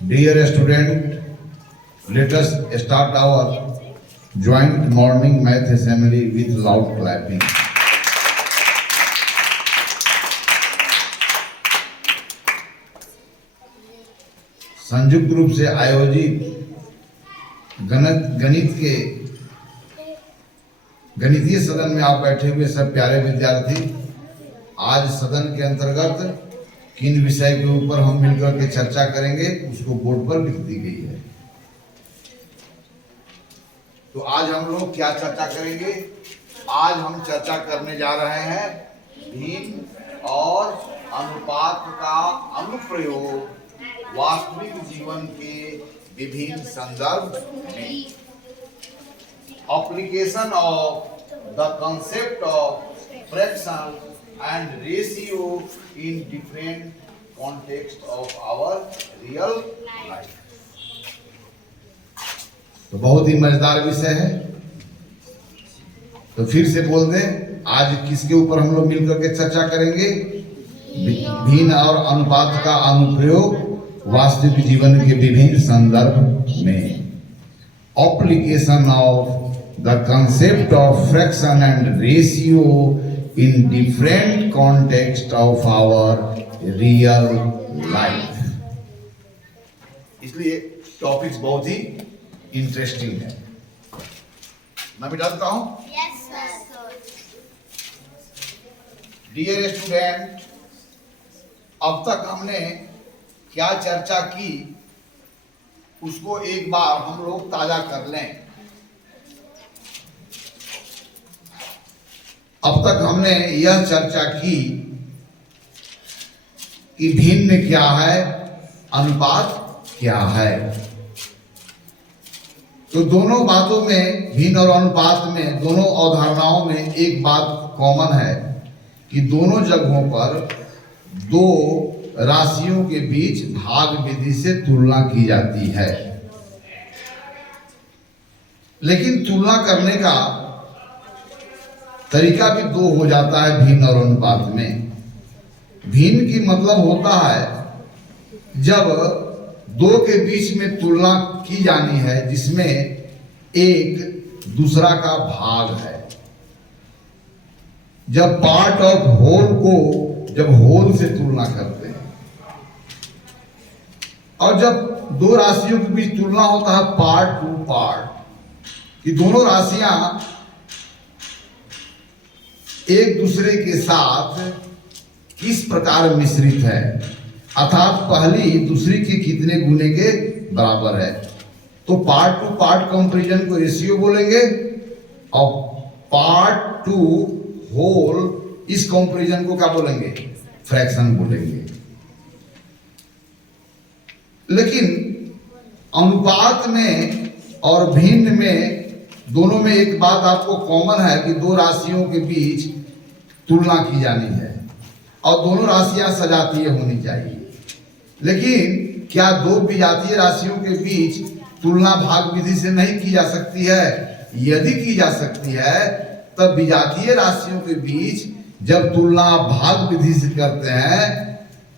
Dear student, let us start our joint morning math assembly with loud clapping. संयुक्त रूप से आयोजित गणितीय सदन में आप बैठे हुए सब प्यारे विद्यार्थी, आज सदन के अंतर्गत किन विषय के ऊपर हम मिलकर के चर्चा करेंगे उसको बोर्ड पर लिख दी गई है। तो आज हम लोग क्या चर्चा करेंगे? आज हम चर्चा करने जा रहे हैं भिन्न और अनुपात का अनुप्रयोग वास्तविक जीवन के विभिन्न संदर्भ में। Application of the concept of fraction and ratio in different context of our real life. तो बहुत ही मजेदार विषय है। तो फिर से बोल दें, आज किसके ऊपर हम लोग मिलकर के चर्चा करेंगे? भिन्न और अनुपात का अनुप्रयोग वास्तविक जीवन के विभिन्न संदर्भ में। Application of the concept of fraction and ratio in different context of our real life. इसलिए टॉपिक्स बहुत ही इंटरेस्टिंग है। मैं भी डालता हूं। Yes, sir. डियर स्टूडेंट, अब तक हमने क्या चर्चा की उसको एक बार हम लोग ताजा कर लें। अब तक हमने यह चर्चा की कि भिन्न क्या है, अनुपात क्या है। तो दोनों बातों में, भिन्न और अनुपात में, दोनों अवधारणाओं में एक बात कॉमन है कि दोनों जगहों पर दो राशियों के बीच भाग विधि से तुलना की जाती है। लेकिन तुलना करने का तरीका भी दो हो जाता है भिन्न और अनुपात में। भिन्न की मतलब होता है जब दो के बीच में तुलना की जानी है जिसमें एक दूसरा का भाग है। जब पार्ट ऑफ होल को जब होल से तुलना करते हैं, और जब दो राशियों के बीच तुलना होता है पार्ट टू पार्ट, कि दोनों राशियां एक दूसरे के साथ किस प्रकार मिश्रित है, अर्थात पहली दूसरी के कितने गुने के बराबर है। तो पार्ट टू पार्ट कंपैरिजन को रेशियो बोलेंगे और पार्ट टू होल इस कंपैरिजन को क्या बोलेंगे? फ्रैक्शन बोलेंगे। लेकिन अनुपात में और भिन्न में दोनों में एक बात आपको कॉमन है कि दो राशियों के बीच तुलना की जानी है और दोनों राशियां सजातीय होनी चाहिए। लेकिन क्या दो विजातीय राशियों के बीच तुलना भाग विधि से नहीं की जा सकती है? यदि की जा सकती है तब विजातीय राशियों के बीच जब तुलना भाग विधि से करते हैं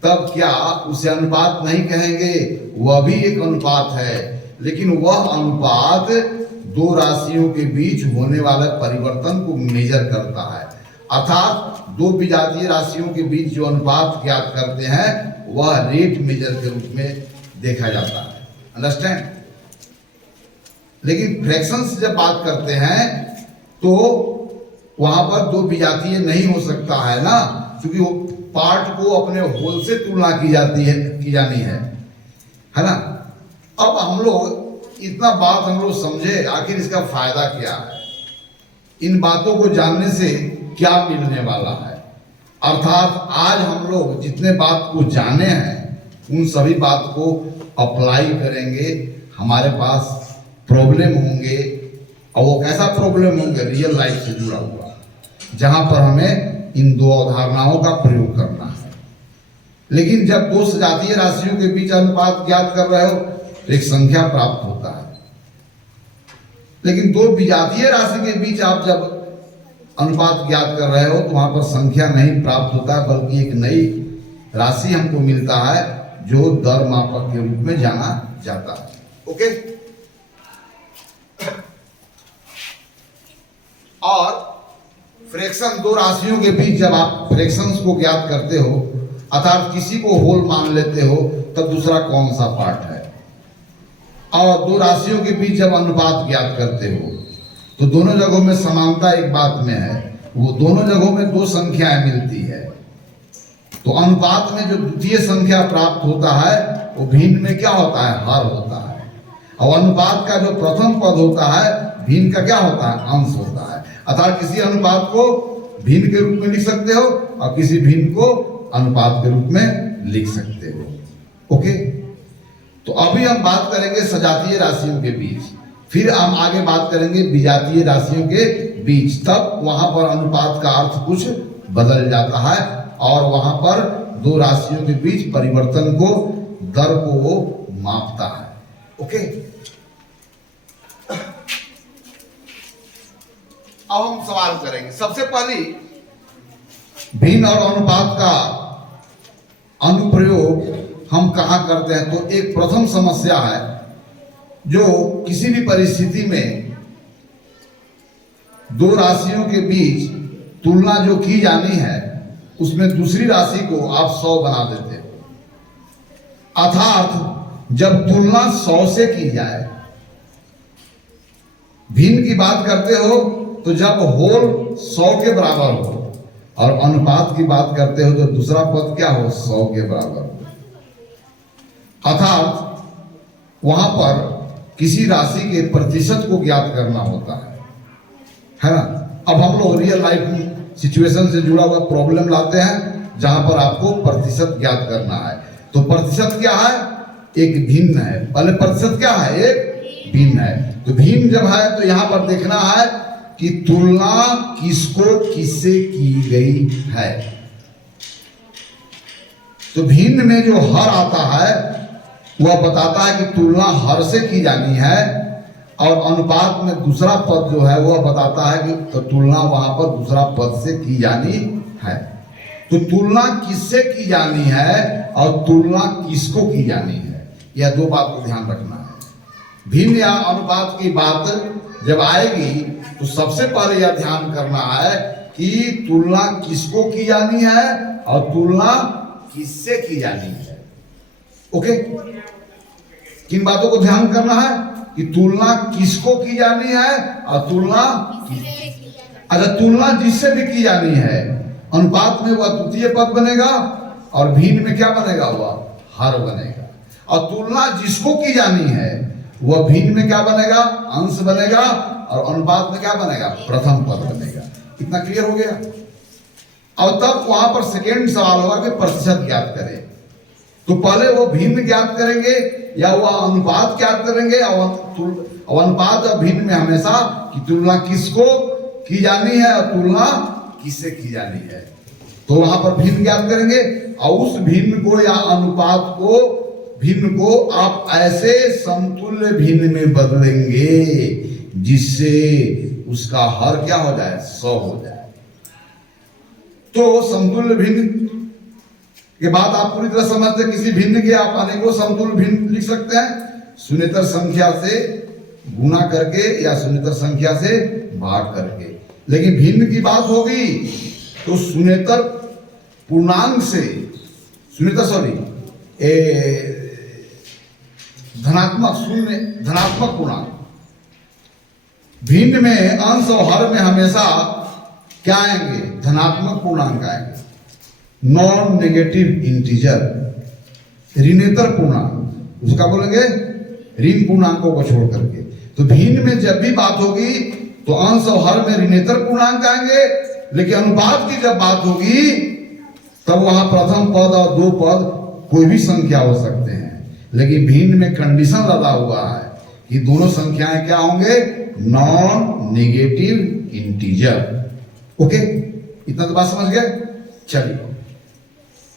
तब क्या उसे अनुपात नहीं कहेंगे? वह भी एक अनुपात है, लेकिन वह अनुपात दो राशियों के बीच होने वाले परिवर्तन को मेजर करता है। अर्थात दो विजातीय राशियों के बीच जो अनुपात ज्ञात करते हैं वह रेट मेजर के रूप में देखा जाता है। अंडरस्टैंड? लेकिन फ्रैक्शन से जब बात करते हैं तो वहां पर दो विजातीय नहीं हो सकता है ना, क्योंकि वो पार्ट को अपने होल से तुलना की जानी है ना। अब हम लोग इतना बात हम लोग समझे, आखिर इसका फायदा क्या है, इन बातों को जानने से क्या मिलने वाला है। अर्थात आज हम लोग जितने बात को जाने हैं उन सभी बात को अप्लाई करेंगे, हमारे पास प्रॉब्लम होंगे, और वो कैसा प्रॉब्लम होंगे? रियल लाइफ से जुड़ा हुआ, जहां पर हमें इन दो अवधारणाओं का प्रयोग करना है। लेकिन जब दो सजातीय राशियों के बीच अनुपात ज्ञात कर रहे हो तो एक संख्या प्राप्त होता है। लेकिन दो विजातीय राशि के बीच आप जब अनुपात ज्ञात कर रहे हो तो वहां पर संख्या नहीं प्राप्त होता, बल्कि एक नई राशि हमको मिलता है जो दर मापक के रूप में जाना जाता है। ओके। और फ्रैक्शन, दो राशियों के बीच जब आप फ्रैक्शंस को ज्ञात करते हो, अर्थात किसी को होल मान लेते हो, तब दूसरा कौन सा पार्ट है। और दो राशियों के बीच जब अनुपात ज्ञात करते हो, तो दोनों जगहों में समानता एक बात में है, वो दोनों जगहों में दो संख्याएं मिलती है। तो अनुपात में जो द्वितीय संख्या प्राप्त होता है वो भिन्न में क्या होता है, हर होता है। और अनुपात का जो प्रथम पद होता है भिन्न का क्या होता है, अंश होता है। अर्थात किसी अनुपात को भिन्न के रूप में लिख सकते हो और किसी भिन्न को अनुपात के रूप में लिख सकते हो। ओके। तो अभी हम बात करेंगे सजातीय राशियों के बीच, फिर हम आगे बात करेंगे विजातीय राशियों के बीच। तब वहां पर अनुपात का अर्थ कुछ बदल जाता है और वहां पर दो राशियों के बीच परिवर्तन को, दर को वो मापता है। ओके। अब हम सवाल करेंगे। सबसे पहली भिन्न और अनुपात का अनुप्रयोग हम कहाँ करते हैं, तो एक प्रथम समस्या है जो किसी भी परिस्थिति में दो राशियों के बीच तुलना जो की जानी है उसमें दूसरी राशि को आप 100 बना देते हो। अर्थात जब तुलना 100 से की जाए, भिन्न की बात करते हो तो जब होल 100 के बराबर हो, और अनुपात की बात करते हो तो दूसरा पद क्या हो, 100 के बराबर हो। अर्थात वहां पर किसी राशि के प्रतिशत को ज्ञात करना होता है ना। अब हम लोग रियल लाइफ सिचुएशन से जुड़ा हुआ प्रॉब्लम लाते हैं जहां पर आपको प्रतिशत ज्ञात करना है। तो प्रतिशत क्या है, एक भिन्न है। पहले प्रतिशत क्या है, एक भिन्न है। तो भिन्न जब है तो यहां पर देखना है कि तुलना किसको किससे की गई है। तो भिन्न में जो हर आता है वह बताता है कि तुलना हर से की जानी है, और अनुपात में दूसरा पद जो है वह बताता है कि तो तुलना वहां पर दूसरा पद से की जानी है। तो तुलना किससे की जानी है और तुलना किसको की जानी है, यह दो बात को ध्यान रखना है। भिन्न या अनुपात की बात जब आएगी तो सबसे पहले यह ध्यान करना है कि तुलना किसको की जानी है और तुलना किससे की जानी है। ओके। किन बातों को ध्यान करना है कि तुलना किसको की जानी है और तुलना अगर तुलना जिससे भी की जानी है, अनुपात में वह द्वितीय पद बनेगा और भिन्न में क्या बनेगा, वह हर बनेगा। और तुलना जिसको की जानी है वह भिन्न में क्या बनेगा, अंश बनेगा, और अनुपात में क्या बनेगा, प्रथम पद बनेगा। इतना क्लियर हो गया। और तब वहां पर सेकेंड सवाल होगा कि प्रतिशत ज्ञात करें। तो पहले वो भिन्न ज्ञात करेंगे या वह अनुपात ज्ञात करेंगे, और अनुपात और भिन्न में हमेशा कि तुलना किसको की जानी है और तुलना किससे की जानी है। तो वहां पर भिन्न ज्ञात करेंगे और उस भिन्न को या अनुपात को, भिन्न को आप ऐसे समतुल्य भिन्न में बदलेंगे जिससे उसका हर क्या हो जाए, 100 हो जाए। तो समतुल्य भिन्न के बाद आप पूरी तरह समझते हैं किसी भिन्न के आप अनेकों समतुल्य भिन्न लिख सकते हैं, शून्येतर संख्या से गुना करके या शून्येतर संख्या से भाग करके। लेकिन भिन्न की बात होगी तो शून्येतर पूर्णांक से, धनात्मक पूर्णांक। भिन्न में अंश और हर में हमेशा क्या आएंगे, धनात्मक पूर्णांक आएंगे। नॉन नेगेटिव इंटीजर, ऋणेतर पूर्णांक, उसका बोलेंगे ऋण पूर्णांकों को छोड़ करके। तो भिन्न में जब भी बात होगी तो अंश और हर में ऋणेतर पूर्णांक आएंगे, लेकिन अनुपात की जब बात होगी तब वहां प्रथम पद और दो पद कोई भी संख्या हो सकते हैं। लेकिन भिन्न में कंडीशन लगा हुआ है कि दोनों संख्याएं क्या होंगे, नॉन नेगेटिव इंटीजर। ओके, इतना तो बात समझ गए। चलिए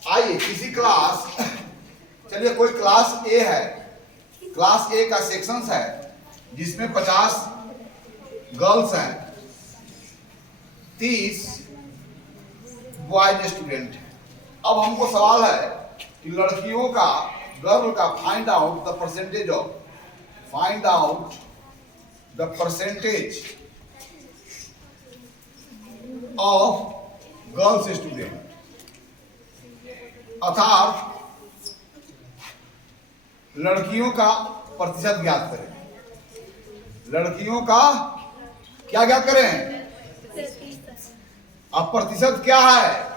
आइए किसी क्लास, चलिए कोई क्लास ए है, क्लास ए का सेक्शंस है जिसमें 50 गर्ल्स हैं, 30 बॉयज स्टूडेंट हैं। अब हमको सवाल है कि लड़कियों का गर्ल का find out the percentage of girls student, अर्थात लड़कियों का प्रतिशत ज्ञात करें। लड़कियों का क्या ज्ञात करें? अब प्रतिशत क्या है?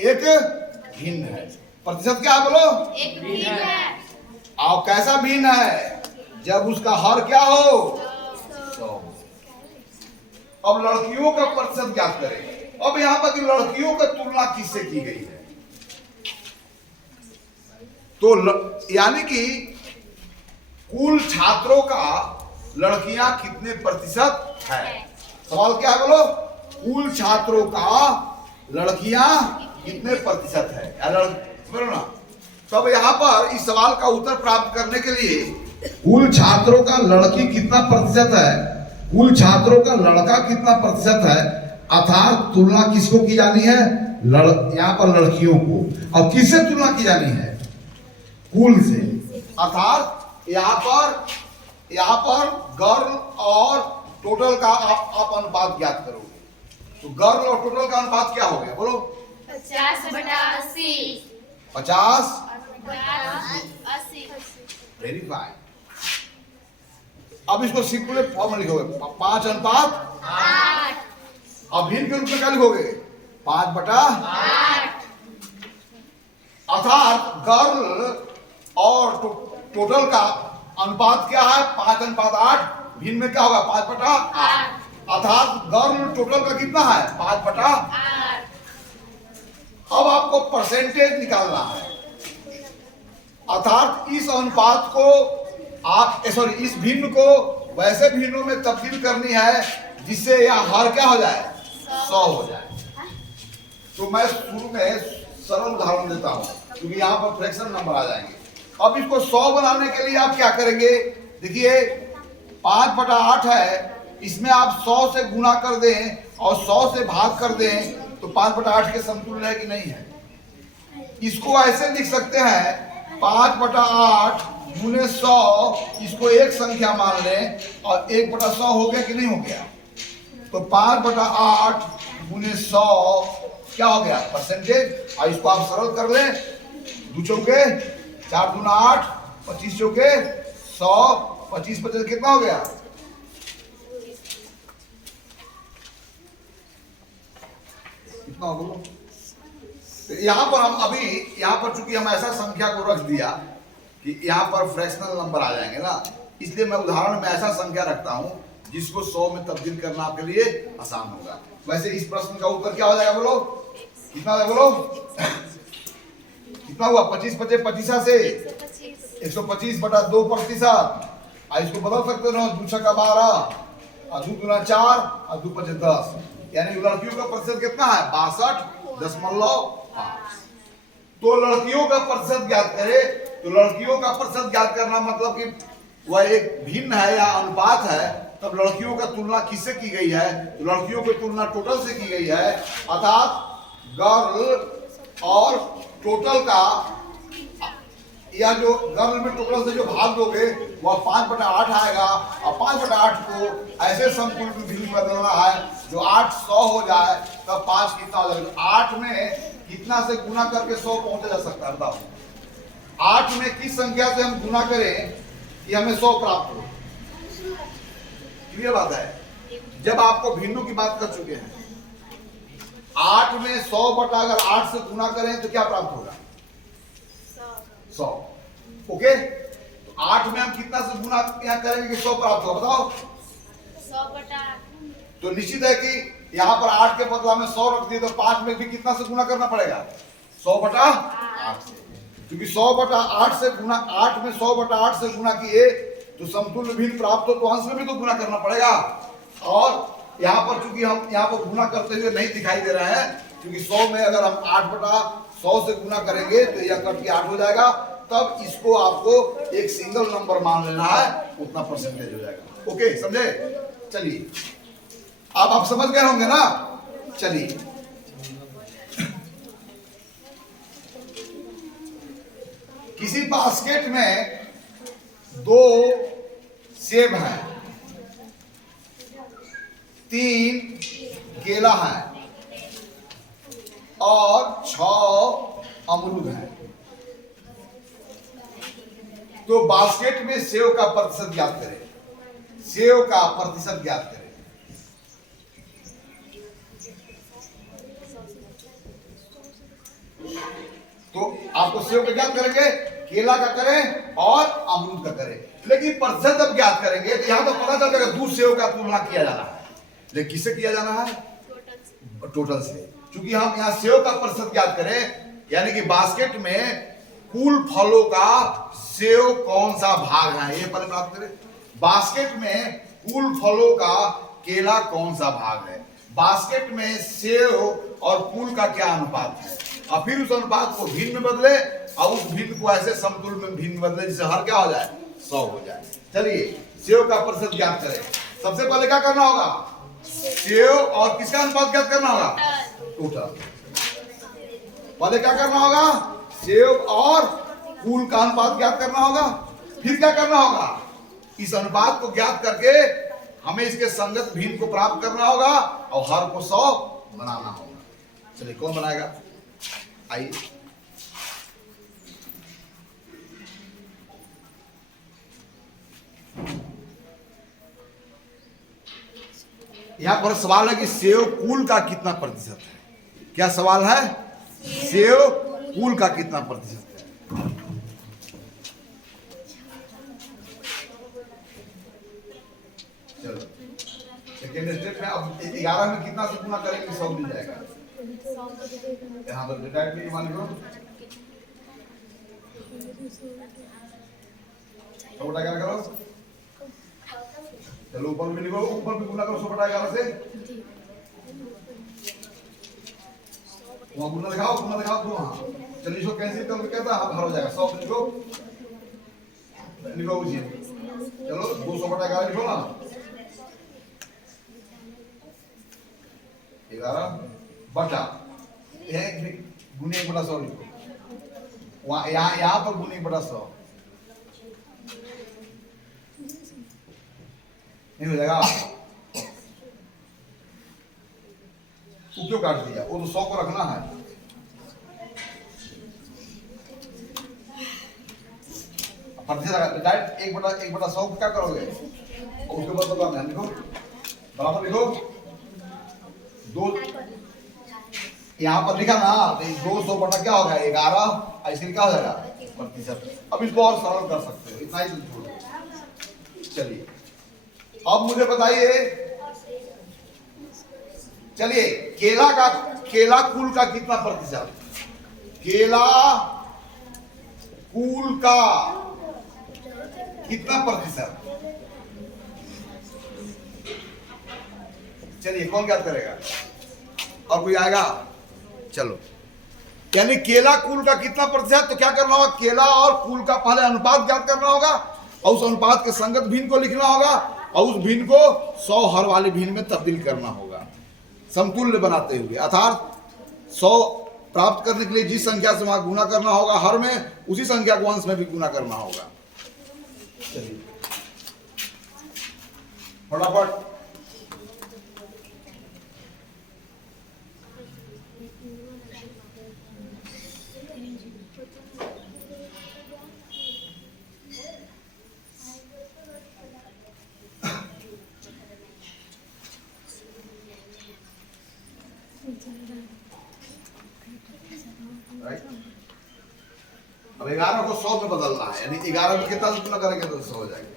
एक भिन्न है। प्रतिशत क्या है बोलो? एक भिन्न है। और कैसा भिन्न है? जब उसका हर क्या हो? 100। अब लड़कियों का प्रतिशत ज्ञात करें। अब यहां पर कि लड़कियों की तुलना किससे की गई है? तो यानी कि कुल छात्रों का लड़कियां कितने प्रतिशत है? सवाल क्या है बोलो? कुल छात्रों का लड़कियां कितने प्रतिशत है? बोलो ना। तब यहाँ पर इस सवाल का उत्तर प्राप्त करने के लिए कुल छात्रों का लड़की कितना प्रतिशत है, कुल छात्रों का लड़का कितना प्रतिशत है, अर्थात तुलना किसको की जानी है? यहाँ पर लड़कियों को। और किससे तुलना की जानी है? कुल से। अर्थात यहाँ पर गर्ल और टोटल का आप अनुपात ज्ञात करोगे। तो गर्ल और टोटल का अनुपात क्या हो गया बोलो? 50/80। 50/80। Very fine. अब इसको सिंपल फॉर्म में लिखोगे 5:8। अब भिन्न के रूप में क्या लिखोगे? 5/8। अर्थात गर्ल और टोटल का अनुपात क्या है? 5:8। भिन्न में क्या होगा? 5/8। अर्थात गर्ल टोटल का कितना है? 5/8। अब आपको परसेंटेज निकालना है। अर्थात इस अनुपात को आप इस भिन्न को वैसे भिन्नों में तब्दील करनी है जिससे यह हर क्या हो जाए? 100 हो जाए। तो मैं शुरू में सरल उदाहरण देता हूं क्योंकि यहाँ पर फ्रैक्शन नंबर आ जाएंगे। अब इसको 100 बनाने के लिए आप क्या करेंगे? देखिए 5/8 है, इसमें आप 100 से गुणा कर दें और 100 से भाग कर दें तो 5/8 के समतुल्य है कि नहीं है? इसको ऐसे लिख सकते हैं 5/8 गुने 100, इसको एक संख्या मान लें और 1/100 हो गया कि नहीं हो गया? तो 5/8 गुने 100 क्या हो गया? परसेंटेज। और इसको आप सरल कर लें। 2 चौके 4 दूना 8, 25 चौके 100, 25 कितना हो गया? कितना हो बोलो? तो यहाँ पर हम अभी यहाँ पर चूंकि हम ऐसा संख्या को रख दिया कि यहाँ पर फ्रैक्शनल नंबर आ जाएंगे ना, इसलिए मैं उदाहरण में ऐसा संख्या रखता हूँ जिसको 100 में तब्दील करना आपके लिए आसान होगा। वैसे इस प्रश्न का उत्तर क्या हो जाएगा बोलो? कितना है बोलो? कितना हुआ? 25 से 125/2%। इसको बदल सकते हो ना, 2 छक्का 12 और 2 दूना 4 और 2 5 10, यानी लड़कियों का प्रतिशत कितना है? 62.5। तो लड़कियों का प्रतिशत ज्ञात करे। तो लड़कियों का प्रतिशत ज्ञात करना मतलब कि वह एक भिन्न है या अनुपात है। तब लड़कियों का तुलना किससे की गई है? तो लड़कियों की तुलना टोटल से की गई है। अर्थात गर्ल और टोटल का, या जो गर्ल में टोटल से जो भाग दोगे वह 5/8 आएगा। और 5/8 को ऐसे समतुल्य की भिन्न में बदलना है जो 8 100 हो जाए। तब 5 कितना हो जाएगा? 8 में कितना से गुना करके 100 पहुंचा जा सकता है? बताओ 8 में किस संख्या से हम गुना करें कि हमें 100 प्राप्त हो? क्लियर बात है। जब आपको भिन्नों की बात कर चुके हैं, 8 में 100/8 से गुना करें तो क्या प्राप्त होगा? 100। ओके, तो 8 में हम कितना से गुना यहाँ करेंगे कि 100 प्राप्त होगा? बताओ 100/8। तो निश्चित है कि यहाँ पर 8 के बदला में 100 रख दिए तो 5 में भी कितना से गुना करना पड़ेगा? 100/8 से। क्योंकि 100/8 से गुना, 8 में 100/8 से गुना किए तो समतुल्य भिन्न प्राप्त हो, तो अंश में भी तो गुना करना पड़ेगा। और यहाँ पर चूंकि हम यहाँ पर गुना करते हुए नहीं दिखाई दे रहे हैं, क्योंकि 100 में अगर हम 8/100 से गुना करेंगे तो यह कट के 8 हो जाएगा। तब इसको आपको एक सिंगल नंबर मान लेना है, उतना परसेंटेज हो जाएगा। ओके, समझे? चलिए अब आप समझ गए होंगे ना। चलिए किसी बास्केट में 2 सेब हैं, 3 केला है और 6 अमरूद है। तो बास्केट में सेब का प्रतिशत ज्ञात करें। सेब का प्रतिशत ज्ञात करें। तो आपको सेब का ज्ञात करेंगे, केला का करें और अमरूद का करें। लेकिन प्रतिशत जब ज्ञात करेंगे तो यहां तो पता चल जाएगा दूर सेब का तुलना किया जाना है। लेकिन किससे किया जाना है? टोटल से। क्योंकि हम यहाँ सेब का प्रतिशत ज्ञात करें, यानी कि बास्केट में कुल फलों का सेब कौन सा भाग है ये पहले प्राप्त करें। बास्केट में कुल फलों का केला कौन सा भाग है, बास्केट में सेब और कुल का क्या अनुपात है, और फिर उस अनुपात को भिन्न में बदले और उस भिन्न को ऐसे समतुल में भिन्न बदले जिससे हर क्या हो जाए 100 हो जाए। चलिए सेब का प्रतिशत ज्ञात करें। सबसे पहले क्या करना होगा? सेब और किसका अनुपात ज्ञात करना होगा? टोटल। पहले क्या करना होगा? सेब और कुल का अनुपात ज्ञात करना होगा। फिर क्या करना होगा? इस अनुपात को ज्ञात करके हमें इसके संगत भिन्न को प्राप्त करना होगा और हर को 100 बनाना होगा। चलिए कौन बनाएगा? आइए। यहां पर सवाल है कि सेब कुल का कितना प्रतिशत है। क्या सवाल है? सेब कुल का कितना प्रतिशत है? चलो सेकेंड स्टेप में अब 11 में कितना से गुना करेंगे 100 मिल जाएगा। यहाँ पर डायरेक्टली मान लो 100/11 करो। चलो ऊपर भी लिखो, ऊपर भी गुना करो 100/11 से। वहाँ गुना दिखाओ तो हाँ। चलिए इसको कैंसिल करके कहता है हर हो जाएगा 100 लिखो उसी। चलो 200/11 लिखो ना। 11 बटा गुने 1/100 लिखो। वहाँ यहाँ पर गुने 1/100 नहीं हो जाएगा। वो क्यों काट दिया? वो तो 100 को रखना है। डायरेक्ट 1/100 क्या करोगे? उसके बाद तो ध्यान लिखो, बराबर लिखो। 2 यहाँ पर लिखा ना, तो 200 बटा क्या होगा 11, ऐसे क्या हो जाएगा प्रतिशत। अब इसको और सरल कर सकते हो, इतना ही छोड़ो। चलिए अब मुझे बताइए, चलिए केला कुल का कितना प्रतिशत? केला कुल का कितना प्रतिशत? चलिए कौन ज्ञात करेगा? और कोई आएगा? चलो, यानी केला कुल का कितना प्रतिशत? तो क्या करना होगा? केला और कुल का पहले अनुपात ज्ञात करना होगा और उस अनुपात के संगत भिन्न को लिखना होगा और उस भिन्न को 100 हर वाले भिन्न में तब्दील करना होगा समतुल्य बनाते हुए। अर्थात 100 प्राप्त करने के लिए जिस संख्या से वहां गुना करना होगा हर में, उसी संख्या को अंश में भी गुना करना होगा। चलिए फटाफट। अब 11 को 100 में बदलना है, यानी 11 में कितना गुना करेंगे तो 100 हो जाएगा।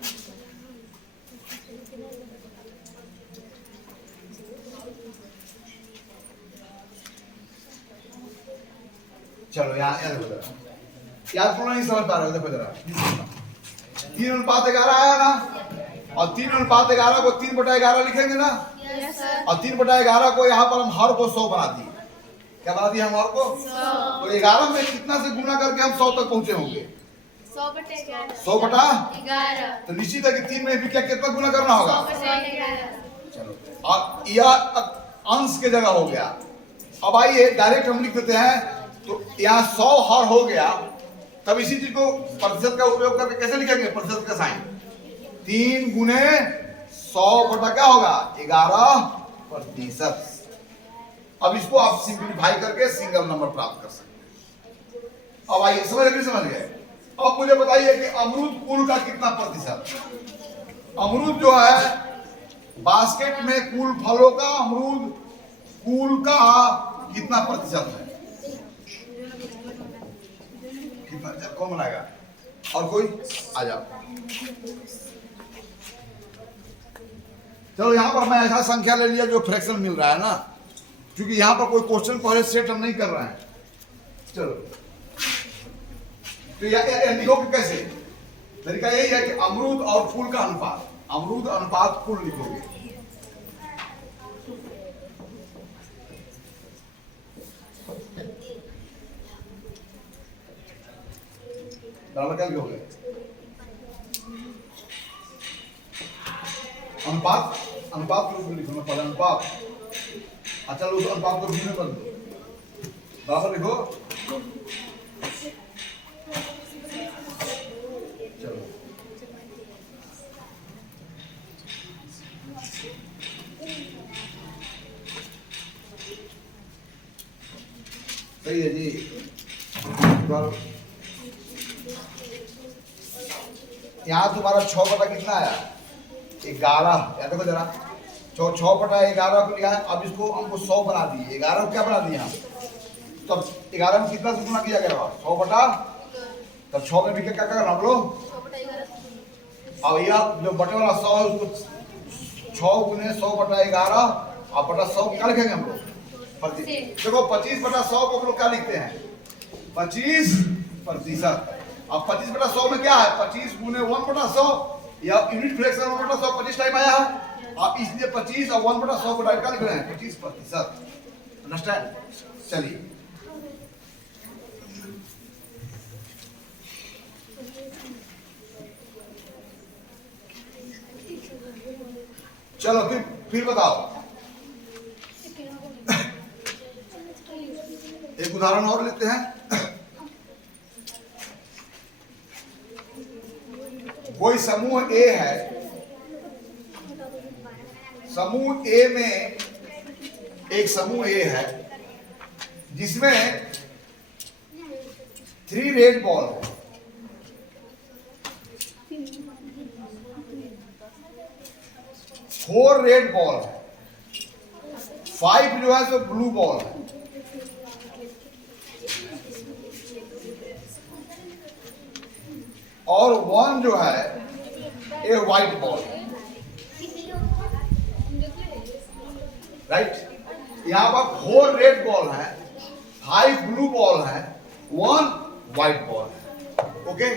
चलो यहाँ याद नहीं समझ पा रहे हो? देखो जरा 3:11 आया ना, और 3:11 को 3/11 लिखेंगे ना, और 3/11 को यहाँ पर हम हर को 100 बना दिए। क्या बना दिया हम हर को? तो 11 में कितना से गुना करके हम 100 तक पहुंचे होंगे? 100/11। तो निश्चित है कि 3 में भी क्या कितना गुना करना होगा? चलो, और यह अंश के जगह हो गया। अब आइए डायरेक्ट हम लिख देते हैं। तो यहाँ 100 हर हो गया, तब इसी चीज को प्रतिशत का उपयोग करके कैसे लिखेंगे प्रतिशत का साइन 3 गुने 100 बटा क्या होगा 11%। अब इसको आप सिंप्लीफाई करके सिंगल नंबर प्राप्त कर सकते हैं। अब आइए समझ गए। अब मुझे बताइए कि अमरूद कुल का कितना प्रतिशत अमरूद जो है बास्केट में कुल फलों का अमरूद कुल का कितना प्रतिशत है कितना कौन बनाएगा और कोई आ जाओ। चलो यहां पर मैं ऐसा संख्या ले लिया जो फ्रैक्शन मिल रहा है ना क्योंकि यहां पर कोई क्वेश्चन पहले सेट हम नहीं कर रहे हैं। चलो तो लिखोगे कैसे तरीका यही है कि अमरूद और फूल का अनुपात अमरूद अनुपात फूल लिखोगे। बराबर क्या लिखोगे अनुपात अनुपात के रूप में लिखो पहले अनुपात। अच्छा उस अनुपात को भी में बदल दो बराबर लिखो। चलो सही है जी। यहाँ तुम्हारा 6 बटा कितना आया 11 या देखो जरा 6 बटा 11 को लिया है। अब इसको हमको 100 बना दिए 11 को क्या बना दिया तब 11 में कितना गुना किया गया 100 बटा तब 6 में भी क्या क्या करना बोलो। अब यह जो बटे वाला 100 है उसको 6 गुने 100 बटा 11 और बटा 100 क्या लिखेंगे हम लोग देखो 25 बटा 100 को हम लोग क्या लिखते हैं 25%। अब 25 बटा 100 में क्या है 25 गुने 1 बटा 100 या यूनिट फ्रैक्शन 1 बटा 100 25 टाइम आया है। अब इसलिए 25 और 1 बटा 100 को डायरेक्ट क्या लिख रहे हैं 25%। अंडरस्टैंड। चलिए चलो फिर बताओ एक उदाहरण और लेते हैं। कोई समूह ए है समूह ए में एक समूह ए है जिसमें 3 रेड बॉल है 4 रेड बॉल है 5 जो है सो ब्लू बॉल है और 1 जो है ये व्हाइट बॉल है राइट। यहां पर 4 रेड बॉल है 5 ब्लू बॉल है 1 व्हाइट बॉल है। ओके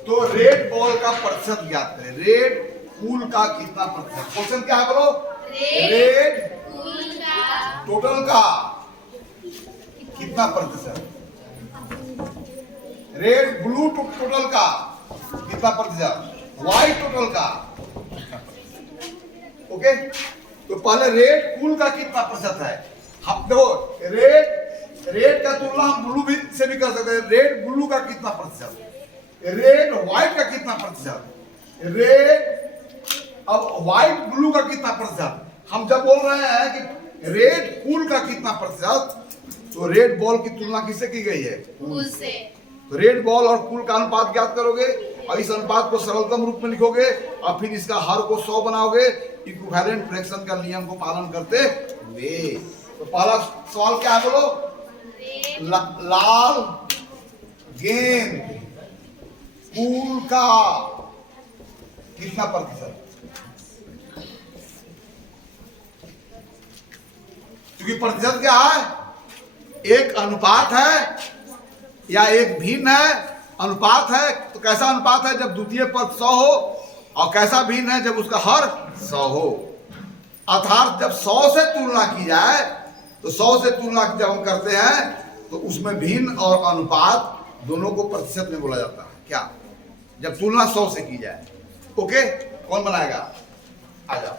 तो रेड बॉल का प्रतिशत ज्ञात करें रेड कुल का कितना प्रतिशत क्वेश्चन क्या है बोलो रेड टोटल का कितना प्रतिशत रेड ब्लू टोटल का कितना प्रतिशत व्हाइट टोटल का। ओके तो पहले रेड कुल का कितना प्रतिशत है हम देखो रेड का तुलना हम ब्लू भी से भी कर सकते हैं। रेड ब्लू का कितना प्रतिशत रेड व्हाइट का कितना प्रतिशत रेड अब व्हाइट ब्लू का कितना प्रतिशत। हम जब बोल रहे हैं कि रेड कुल का कितना प्रतिशत तो रेड बॉल की तुलना किससे की गई है कुल से। तो रेड बॉल और कुल का अनुपात ज्ञात करोगे और इस अनुपात को सरलतम रूप में लिखोगे और फिर इसका हर को 100 बनाओगे इक्विवेलेंट फ्रैक्शन का नियम को पालन करते हुए। तो पहला सवाल क्या है बोलो लाल गेंद कुल का कितना प्रतिशत क्योंकि प्रतिशत क्या है एक अनुपात है या एक भिन्न है अनुपात है। तो कैसा अनुपात है जब द्वितीय पद 100 हो और कैसा भिन्न है जब उसका हर 100 हो। अर्थात जब 100 से तुलना की जाए तो 100 से तुलना जब हम करते हैं तो उसमें भिन्न और अनुपात दोनों को प्रतिशत में बोला जाता है क्या जब तुलना 100 से की जाए। ओके कौन बनाएगा आ जाओ।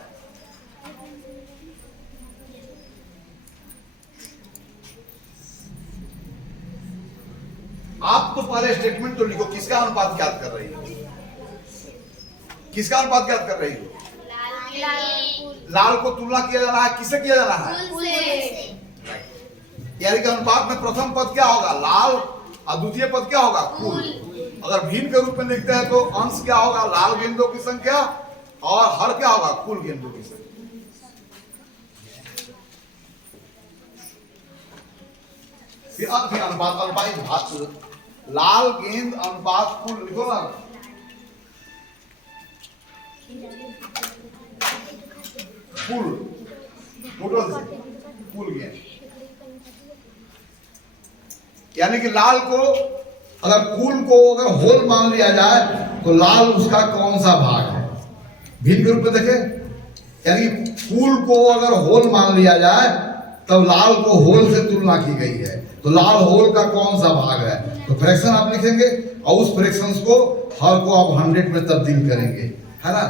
आप तो पहले स्टेटमेंट तो लिखो, किसका अनुपात ज्ञात कर रही हो? किसका अनुपात ज्ञात कर रही हो? लाल को तुलना किया जाना है, किससे किया जाना है? यानी कि अनुपात में प्रथम पद क्या होगा? लाल, और द्वितीय पद क्या होगा? कुल। अगर भिन्न के रूप में लिखते हैं तो अंश क्या होगा? लाल गेंदों की संख्या, और हर क्या होगा? कुल गेंदों की संख्या। अनुपात लाल गेंद अनुपात कुल लिखो ना, कुल टोटल से कुल गेंद। यानी कि लाल को अगर कुल को अगर होल मान लिया जाए तो लाल उसका कौन सा भाग है? भिन्न के रूप में देखे, यानी कुल को अगर होल मान लिया जाए तब लाल को होल से तुलना की गई है, तो लाल होल का कौन सा भाग है? तो फ्रैक्शन आप लिखेंगे और उस फ्रैक्शंस को हर को आप 100 में तब्दील करेंगे, है ना।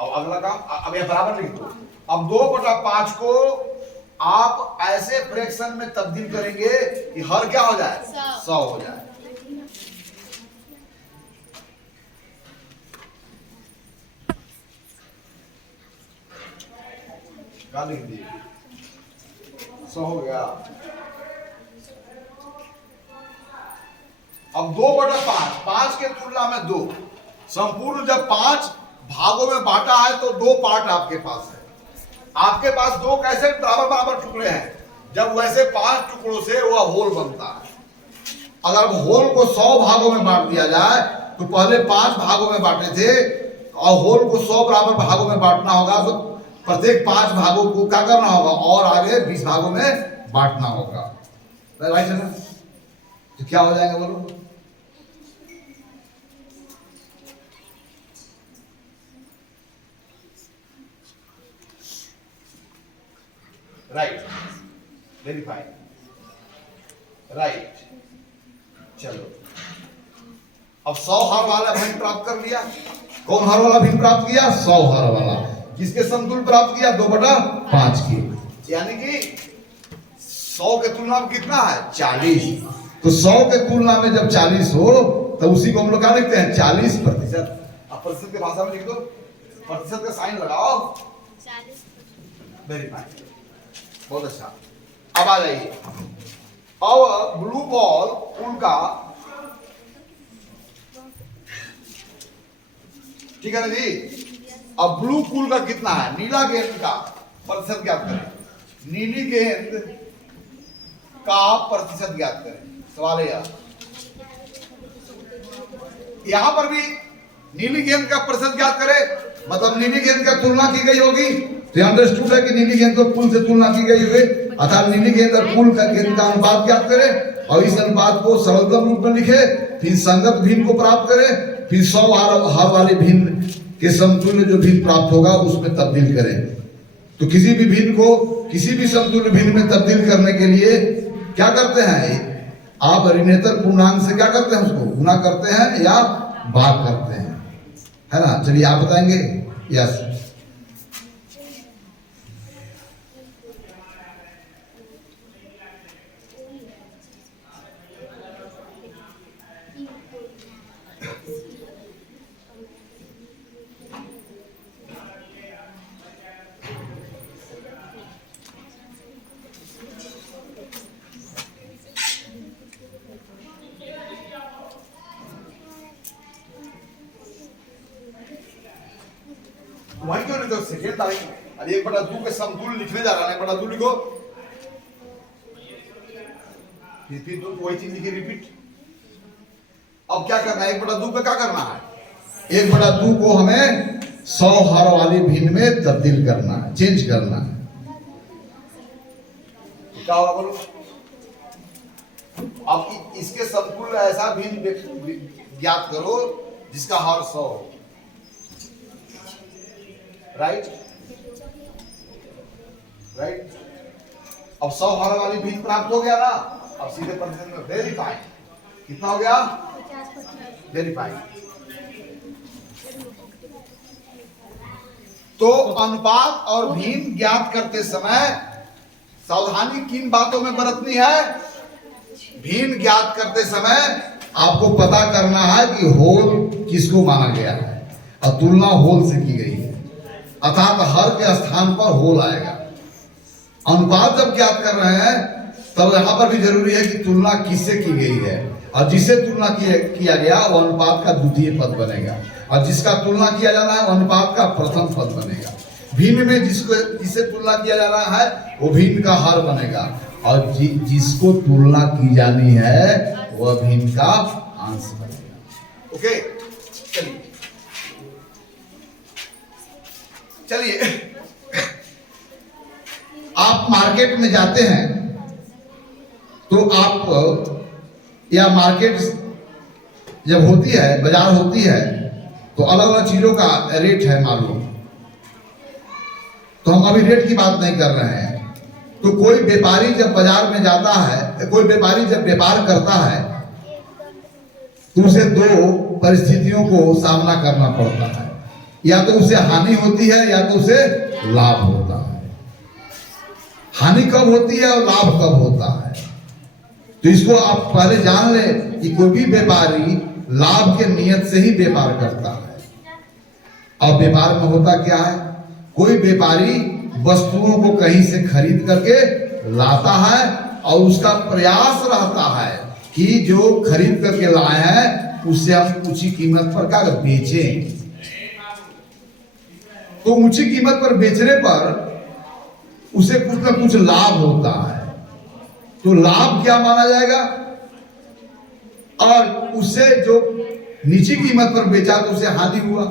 अब अगला काम, अब ये बराबर लिख दो। अब 2/5 को आप ऐसे फ्रैक्शन में तब्दील करेंगे कि हर क्या हो जाए? 100 हो जाए। क्या लिख दिए? 100 हो गया। अब 2/5, 5 के तुलना में 2, संपूर्ण जब 5 भागों में बांटा है तो 2 पार्ट आपके पास है। आपके पास 2 कैसे बराबर बराबर टुकड़े हैं? जब वैसे 5 टुकड़ों से वह होल बनता है। अगर होल को 100 भागों में बांट दिया जाए तो पहले 5 भागों में बांटे थे, और होल को 100 बराबर भागों में बांटना होगा तो प्रत्येक 5 भागों को क्या करना होगा? और आगे 20 भागों में बांटना होगा। राइट है ना? तो क्या हो जाएगा बोलो? Right, verify, right. चलो, अब 100 हर वाला भिन्न प्राप्त कर लिया। कौन हर वाला भिन्न प्राप्त किया? 100 हर वाला। किसके समतुल्य प्राप्त किया? 2/5 की। यानी कि 100 के तुलना में कितना है? 40। तो 100 के तुलना में जब 40 हो तो उसी को हम लोग क्या लिखते हैं? 40%। अब प्रतिशत की भाषा में लिख दो, प्रतिशत का साइन लगाओ। वेरीफाई, बहुत अच्छा। अब आ जाइए, अब ब्लू बॉल कुल का, ठीक है ना जी। अब ब्लू कुल का कितना है? नीला गेंद का प्रतिशत ज्ञात करें। नीली गेंद का प्रतिशत ज्ञात करें। सवाल है यार, यहां पर भी नीली गेंद का प्रतिशत ज्ञात करें, मतलब नीली गेंद का तुलना की गई होगी, तो अंडरस्टूड है कि नीली गेंद को कुल से तुलना की गई हुई, अर्थात नीली गेंद और कुल का गेंद का अनुपात ज्ञात करें और इस अनुपात को सरलतम रूप में लिखे, फिर संगत भिन्न को प्राप्त करें, फिर 100 हर वाले भिन्न के समतुल्य जो भिन्न प्राप्त होगा उसमें तब्दील करें। तो किसी भी भिन्न को किसी भी समतुल्य भिन्न में तब्दील करने के लिए क्या करते हैं? आप ऋणेतर पूर्णांक से क्या करते हैं? उसको गुना करते हैं या भाग करते हैं, है ना। चलिए आप बताएंगे। यस, वही क्यों नहीं? तो सेकेंड तारीख, अरे 1/2 के समतुल्य लिखने जा रहा है, 1/2 लिखो, फिर तो वही चीज लिखी, रिपीट। अब क्या करना है? 1/2 पे क्या करना है? 1/2 को हमें 100 हर वाली भिन्न में तब्दील करना है, चेंज करना है। क्या होगा बोलो? अब इसके समतुल्य ऐसा भिन्न ज्ञात करो जिसका हर 100 हो। Right, right. अब 100 हर वाली भिन्न प्राप्त हो गया ना, अब सीधे प्रतिशत में वेरीफाई। कितना हो गया? वेरीफाई। तो अनुपात और भिन्न ज्ञात करते समय सावधानी किन बातों में बरतनी है? भिन्न ज्ञात करते समय आपको पता करना है कि होल किसको माना गया है और तुलना होल से की गई है, अर्थात हर के स्थान पर होल आएगा। अनुपात जब ज्ञात कर रहे हैं तब यहाँ पर भी जरूरी है कि तुलना किससे की गई है, और जिससे तुलना किया गया वो अनुपात का द्वितीय पद बनेगा, और जिसका तुलना किया जाना है वो अनुपात का प्रथम पद बनेगा। भिन्न में जिससे तुलना किया जा रहा है वो भिन्न का हर बनेगा, और जिसको तुलना की जानी है वह भिन्न का अंश बनेगा। ओके, चलिए आप मार्केट में जाते हैं तो आप, या मार्केट जब होती है, बाजार होती है, तो अलग अलग चीजों का रेट है मालूम। तो हम अभी रेट की बात नहीं कर रहे हैं। तो कोई व्यापारी जब बाजार में जाता है, कोई व्यापारी जब व्यापार करता है तो उसे दो परिस्थितियों को सामना करना पड़ता है, या तो उसे हानि होती है या तो उसे लाभ होता है। हानि कब होती है और लाभ कब होता है, तो इसको आप पहले जान ले कि कोई भी व्यापारी लाभ के नियत से ही व्यापार करता है। और व्यापार में होता क्या है, कोई व्यापारी वस्तुओं को कहीं से खरीद करके लाता है और उसका प्रयास रहता है कि जो खरीद करके लाए हैं उससे हम ऊंची कीमत पर क्या बेचें। तो ऊंची कीमत पर बेचने पर उसे कुछ ना कुछ लाभ होता है। तो लाभ क्या माना जाएगा, और उससे जो नीची कीमत पर बेचा तो उसे हानि हुआ।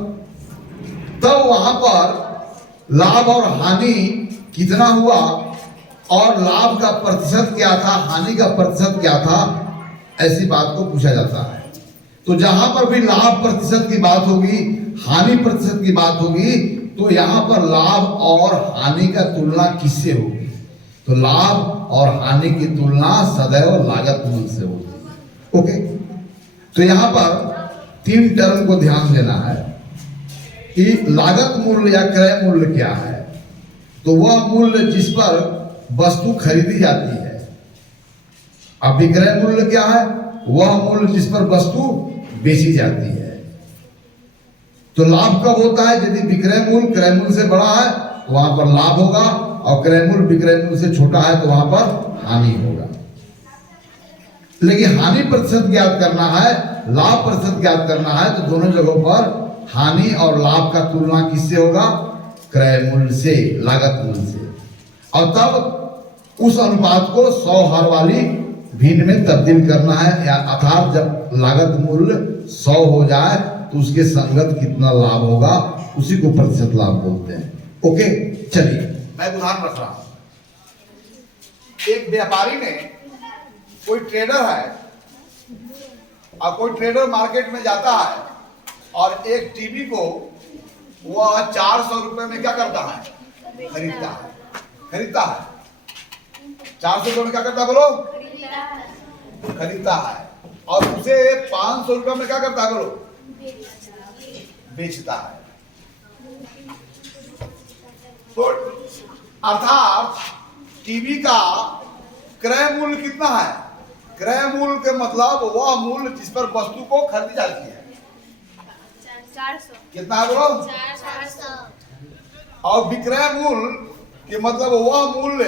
तब वहां पर लाभ और हानि कितना हुआ और लाभ का प्रतिशत क्या था, हानि का प्रतिशत क्या था, ऐसी बात को पूछा जाता है। तो जहां पर भी लाभ प्रतिशत की बात होगी, हानि प्रतिशत की बात होगी, तो यहां पर लाभ और हानि का तुलना किससे होगी? तो लाभ और हानि की तुलना सदैव लागत मूल्य से होती है। ओके, तो यहां पर तीन टर्म को ध्यान देना है कि लागत मूल्य या क्रय मूल्य क्या है। तो वह मूल्य जिस पर वस्तु खरीदी जाती है। अब विक्रय मूल्य क्या है? वह मूल्य जिस पर वस्तु बेची जाती है। तो लाभ कब होता है? यदि विक्रय मूल्य क्रय मूल्य से बड़ा है तो वहां पर लाभ होगा, और क्रय मूल्य विक्रय मूल्य से छोटा है तो वहां पर हानि होगा। लेकिन हानि प्रतिशत ज्ञात करना है, लाभ प्रतिशत ज्ञात करना है, तो दोनों जगहों पर हानि और लाभ का तुलना किससे होगा? क्रय मूल्य से, लागत मूल्य से। और तब उस अनुपात को 100 हर वाली भिन्न में तब्दील करना है, या अर्थात जब लागत मूल्य 100 हो जाए तो उसके संगत कितना लाभ होगा, उसी को प्रतिशत लाभ बोलते हैं। ओके, चलिए मैं उदाहरण रख रहा हूं। एक व्यापारी ने, कोई ट्रेडर है, और कोई ट्रेडर मार्केट में जाता है और एक टीवी को वह 400 रुपए में क्या करता है? खरीदता है। 400 रुपए में क्या करता है बोलो? खरीदता है। और उसे 500 रुपए में क्या करता है बोलो? बेचता है। तो अर्थात टीवी का क्रय मूल्य कितना है? क्रय मूल्य के मतलब वह मूल्य जिस पर वस्तु को खरीदी जाती है। 400 कितना है बोलो? 400। और विक्रय मूल्य के मतलब वह मूल्य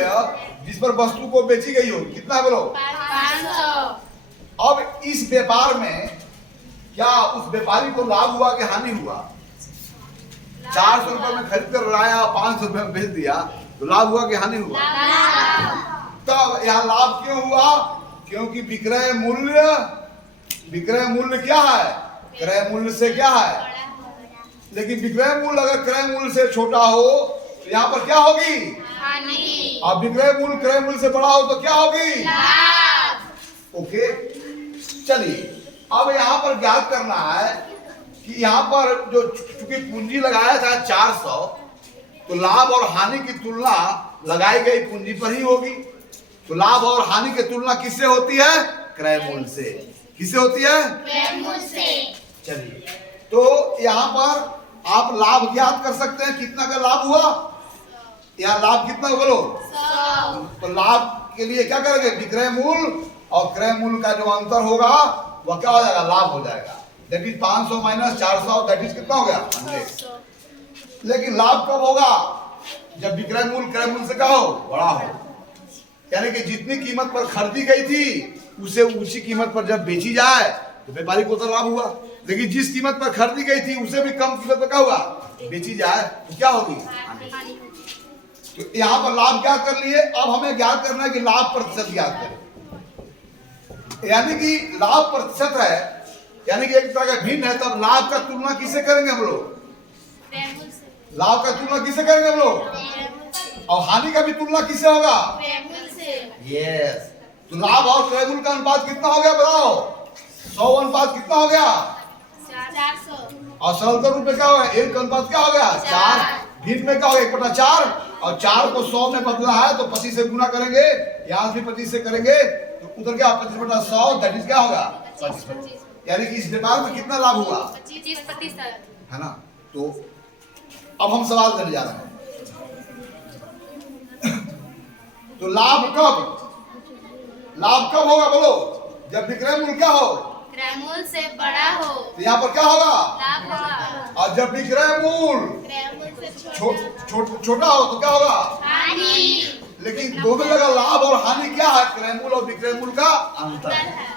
जिस पर वस्तु को बेची गई हो। कितना है बोलो? 500। अब इस व्यापार में क्या उस व्यापारी को लाभ हुआ कि हानि हुआ? 400 रुपए में खरीद कर लाया, 500 रुपए में बेच दिया, तो लाभ हुआ कि हानि हुआ? तब यहाँ लाभ क्यों हुआ? क्योंकि विक्रय मूल्य क्या है? क्रय मूल्य से क्या है? लेकिन विक्रय मूल्य अगर क्रय मूल्य से छोटा हो तो यहाँ पर क्या होगी? हानि। और विक्रय मूल्य क्रय मूल्य से बड़ा हो तो क्या होगी? लाभ। ओके, चलिए अब यहाँ पर ज्ञात करना है कि यहाँ पर जो चूंकि पूंजी लगाया था 400, तो लाभ और हानि की तुलना लगाई गई पूंजी पर ही होगी। तो लाभ और हानि की तुलना किससे होती है? क्रय मूल्य से। किससे होती है? क्रय मूल्य से। चलिए, तो यहाँ पर आप लाभ ज्ञात कर सकते हैं कितना का लाभ हुआ, यहाँ लाभ कितना बोलो। 100 तो लाभ के लिए क्या करेंगे, विक्रय मूल्य और क्रय मूल्य का जो अंतर होगा वह क्या हो जाएगा, लाभ हो जाएगा। That is 500 minus 400, that is कितना हो गया 100। लेकिन लाभ कब होगा, जब विक्रय मूल्य क्रय मूल्य से क्या हो, बड़ा हो। यानी कि जितनी कीमत पर खरीदी गई थी उसे उसी कीमत पर जब बेची जाए तो व्यापारी को तो लाभ हुआ, लेकिन जिस कीमत पर खरीदी गई थी उसे भी कम कीमत पर क्या हुआ, बेची जाए तो क्या होगी, तो यहाँ पर लाभ ज्ञात कर लिए। अब हमें ज्ञात करना है कि लाभ प्रतिशत ज्ञात करें। यानी कि लाभ प्रतिशत है, यानी कि एक तरह का भिन्न है, तब लाभ का तुलना किससे करेंगे हम लोग, लाभ का तुलना किससे करेंगे हम लोग, और हानि का भी तुलना किससे होगा, यस। तो लाभ और क्रय मूल्य का अनुपात कितना हो गया बताओ, 100 अनुपात कितना हो गया, 400 और सरलतल रूप में क्या होगा, एक अनुपात क्या हो गया 4। भिन्न में क्या होगा 1/4, और 4 को 100 में बदला है तो 25 से गुना करेंगे, यहाँ भी 25 से करेंगे तो उधर क्या 25/100, दैट इज क्या होगा 25। यानी कि इस व्यापार में कितना लाभ हुआ, 25% है ना। तो अब हम सवाल करने जा रहे हैं, तो लाभ कब होगा बोलो, जब विक्रय मूल्य क्या हो, क्रय मूल्य से बड़ा हो तो यहाँ पर क्या होगा, लाभ होगा, और जब विक्रय मूल्य क्रय मूल्य से छोटा हो तो क्या होगा, हानि। लेकिन दोनों जगह लाभ और हानि क्या है, क्रय मूल्य और विक्रय मूल्य का अंतर है।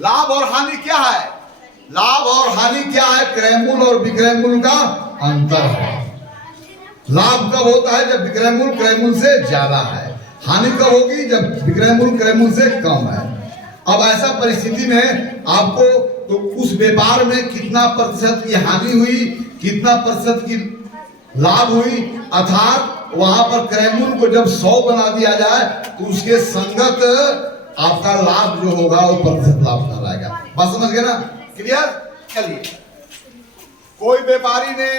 लाभ और हानि क्या है, लाभ और हानि क्या है, क्रय मूल्य और विक्रय मूल्य का अंतर है। लाभ कब होता है, जब विक्रय मूल्य क्रय मूल्य से ज्यादा है। हानि कब होगी, जब विक्रय मूल्य क्रय मूल्य से कम है। अब ऐसा परिस्थिति में आपको तो उस व्यापार में कितना प्रतिशत की हानि हुई, कितना प्रतिशत की लाभ हुई, अर्थात वहां पर क्रय मूल्य को जब 100 बना दिया जाए तो उसके संगत आपका लाभ जो होगा वो प्रतिशत लाभ कहलाएगा। बात समझ गए ना, क्लियर। चलिए, कोई व्यापारी ने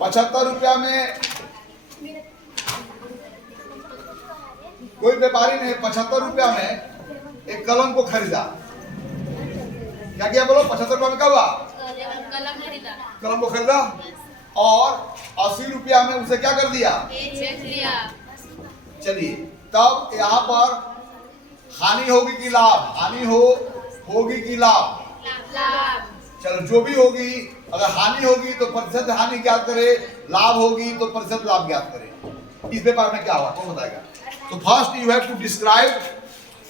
75 रुपया में, कोई व्यापारी ने 75 रुपया में एक कलम को खरीदा। क्या किया बोलो, 75 रुपया में क्या हुआ, कलम को खरीदा, और 80 रुपया में उसे क्या कर दिया, बेच लिया। चलिए, तब यहाँ पर हानि होगी कि लाभ, हानि होगी कि लाभ, चलो जो भी होगी, अगर हानि होगी तो प्रतिशत हानि ज्ञात करे, लाभ होगी तो प्रतिशत लाभ ज्ञात करे। इस व्यापार में क्या हुआ कौन बताएगा। तो first you have to describe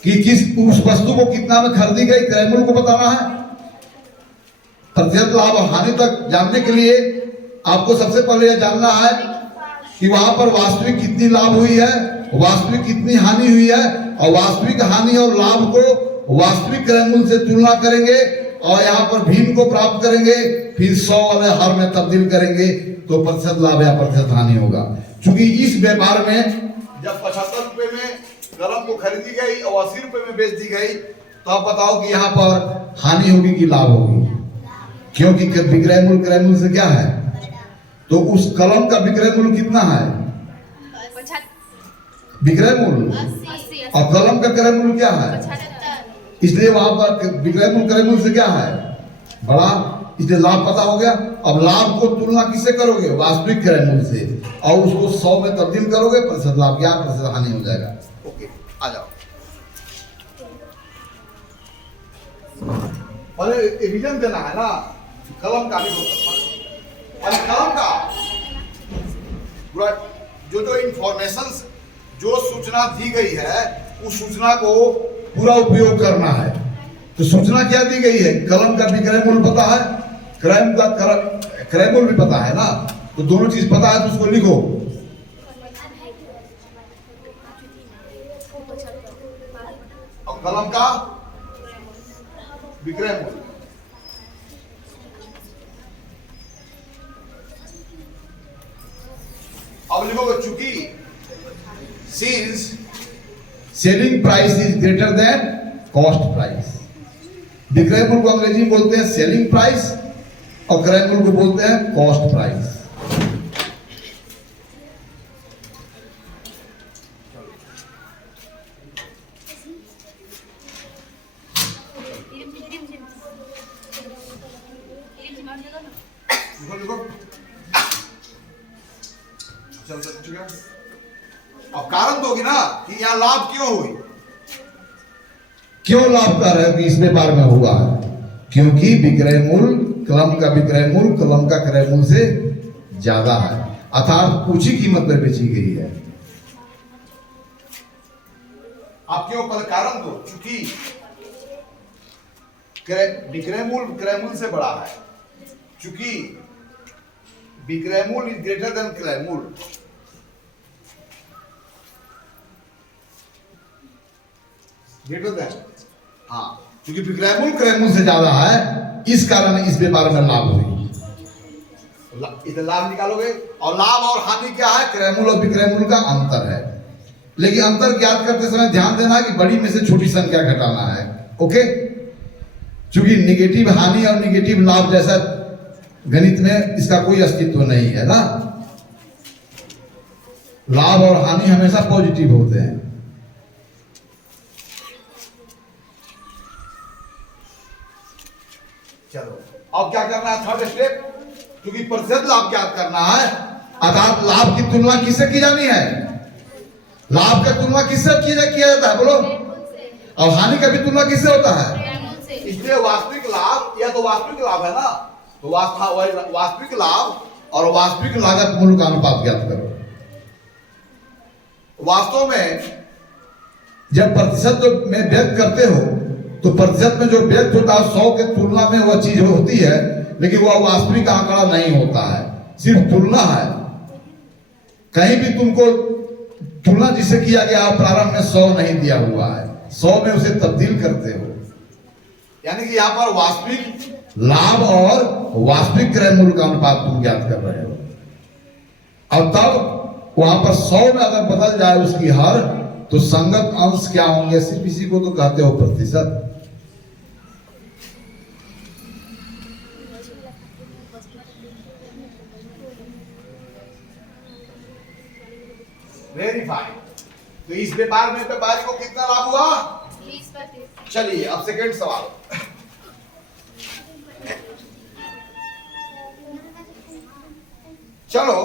कि किस उस वस्तु को कितना में खरीदी गई, क्रय मूल्य को बताना है। प्रतिशत लाभ और हानि तक जानने के लिए आपको सबसे पहले यह जानना है कि वहां पर वास्तविक कितनी लाभ हुई है, वास्तविक कितनी हानि हुई है, और वास्तविक हानि और लाभ को वास्तविक क्रय मूल्य से तुलना करेंगे और यहाँ पर भिन्न को प्राप्त करेंगे, फिर 100 वाले हर में तब्दील करेंगे तो प्रतिशत लाभ या प्रतिशत हानि होगा। क्योंकि इस व्यापार में जब 75 रुपए में कलम को खरीदी गई और 80 रुपए में बेच दी गई, तो आप बताओ कि यहाँ पर हानि होगी कि लाभ होगी, क्योंकि विक्रय मूल्य क्रय मूल्य से क्या है, तो उस कलम का विक्रय मूल्य कितना है, विक्रय मूल्य, और कलम का क्रय मूल्य क्या है, इसलिए वहां पर विक्रय मूल्य क्रय मूल्य से क्या है, बड़ा, इसलिए लाभ पता हो गया। अब लाभ को तुलना किससे करोगे, वास्तविक क्रय मूल्य से, और उसको 100 में तब्दील करोगे, प्रतिशत लाभ क्या, प्रतिशत हानि हो जाएगा। ओके, आ जाओ, पहले रिवीजन देना है ना, कलम का भी और कलम का जो इंफॉर्मेशन, जो सूचना दी गई है उस सूचना को पूरा उपयोग करना है। तो सूचना क्या दी गई है, कलम का विक्रय मूल्य पता है, क्रय मूल्य भी पता है ना, तो दोनों चीज पता है तो उसको लिखो। और कलम का विक्रय मूल्य, अब लिखोगे चूंकि since selling price is greater than cost price, विक्रय मूल्य को अंग्रेजी में बोलते हैं सेलिंग प्राइस और क्रय मूल्य को बोलते हैं कॉस्ट प्राइस। लिखो लिखो ठीक है। अब कारण दोगी ना कि यहाँ लाभ क्यों हुई, क्यों लाभ कर रहे हो कि इस व्यापार में हुआ है, क्योंकि विक्रय मूल्य कलम का विक्रय मूल्य कलम का क्रय मूल्य से ज्यादा है, अर्थात ऊंची कीमत पर बेची गई है। आप क्यों पर कारण दो, चूंकि विक्रय मूल्य क्रय मूल्य से बड़ा है, चूंकि विक्रय मूल्य इज ग्रेटर देन क्रय मूल्य, ग्रेटर देन, हाँ, क्योंकि विक्रय मूल्य क्रय मूल्य से ज्यादा है, इस कारण इस व्यापार में लाभ हुई। इधर लाभ निकालोगे, और लाभ और हानि क्या है, क्रय मूल्य और विक्रय मूल्य का अंतर है। लेकिन अंतर ज्ञात करते समय ध्यान देना है कि बड़ी में से छोटी संख्या घटाना है। ओके, क्योंकि निगेटिव हानि और निगेटिव लाभ जैसा गणित में इसका कोई अस्तित्व नहीं है ना। लाभ और हानि हमेशा पॉजिटिव होते हैं। चलो अब क्या करना है, थर्ड स्टेप, क्योंकि प्रतिशत लाभ ज्ञात करना है, अर्थात लाभ की तुलना किससे की जानी है, लाभ का तुलना किससे किया जाता है, बोलो, और हानि का भी तुलना किससे होता है, इसलिए वास्तविक लाभ या तो वास्तविक लाभ है ना, तो वास्तविक लाभ और वास्तविक लागत मूल्य का अनुपात ज्ञात करो। वास्तव में जब प्रतिशत में व्यक्त करते हो तो प्रतिशत में जो व्यक्त होता है 100 के तुलना में वह चीज होती है, लेकिन वह वास्तविक आंकड़ा नहीं होता है, सिर्फ तुलना है। कहीं भी तुमको तुलना जिसे किया गया प्रारंभ में 100 नहीं दिया हुआ है, 100 में उसे तब्दील करते हो, यानी कि यहाँ पर वास्तविक लाभ और वास्तविक क्रय मूल्य का अनुपात तुम ज्ञात कर रहे हो। और तब वहां पर 100 में अगर बदल जाए उसकी हर, तो संगत अंश क्या होंगे, सिर्फ इसी को तो कहते हो प्रतिशत। Very fine. तो इस व्यापार में व्यापारी को कितना लाभ हुआ, 20%। चलिए अब सेकंड सवाल, चलो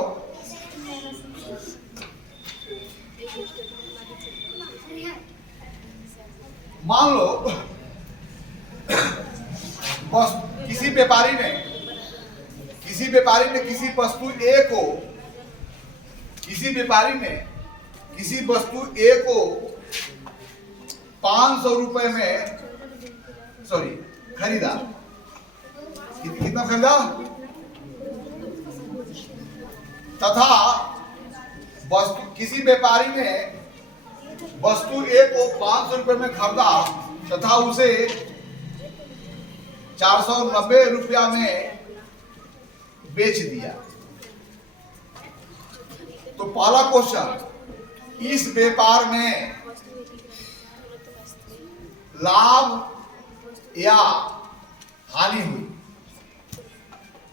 मान लो बस किसी व्यापारी ने किसी वस्तु ए को किसी वस्तु ए को 500 रुपए में खरीदा। कितना खरीदा, तथा किसी व्यापारी ने वस्तु ए को 500 रुपए में खरीदा तथा उसे 490 रुपया में बेच दिया। तो पहला क्वेश्चन, इस व्यापार में लाभ या हानि हुई,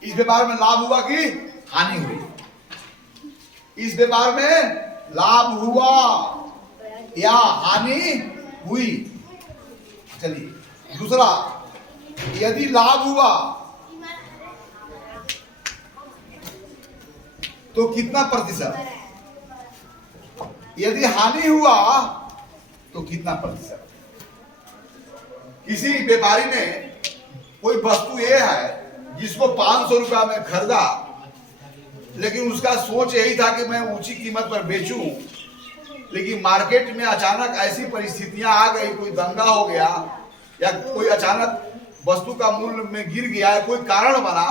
इस व्यापार में लाभ हुआ कि हानि हुई, इस व्यापार में लाभ हुआ या हानि हुई। चलिए दूसरा, यदि लाभ हुआ तो कितना प्रतिशत, यदि हानि हुआ तो कितना प्रतिशत। किसी व्यापारी ने कोई वस्तु ये है जिसको 500 रुपया में खरीदा, लेकिन उसका सोच यही था कि मैं ऊंची कीमत पर बेचूं, लेकिन मार्केट में अचानक ऐसी परिस्थितियां आ गई, कोई दंगा हो गया या कोई अचानक वस्तु का मूल्य में गिर गया, कोई कारण बना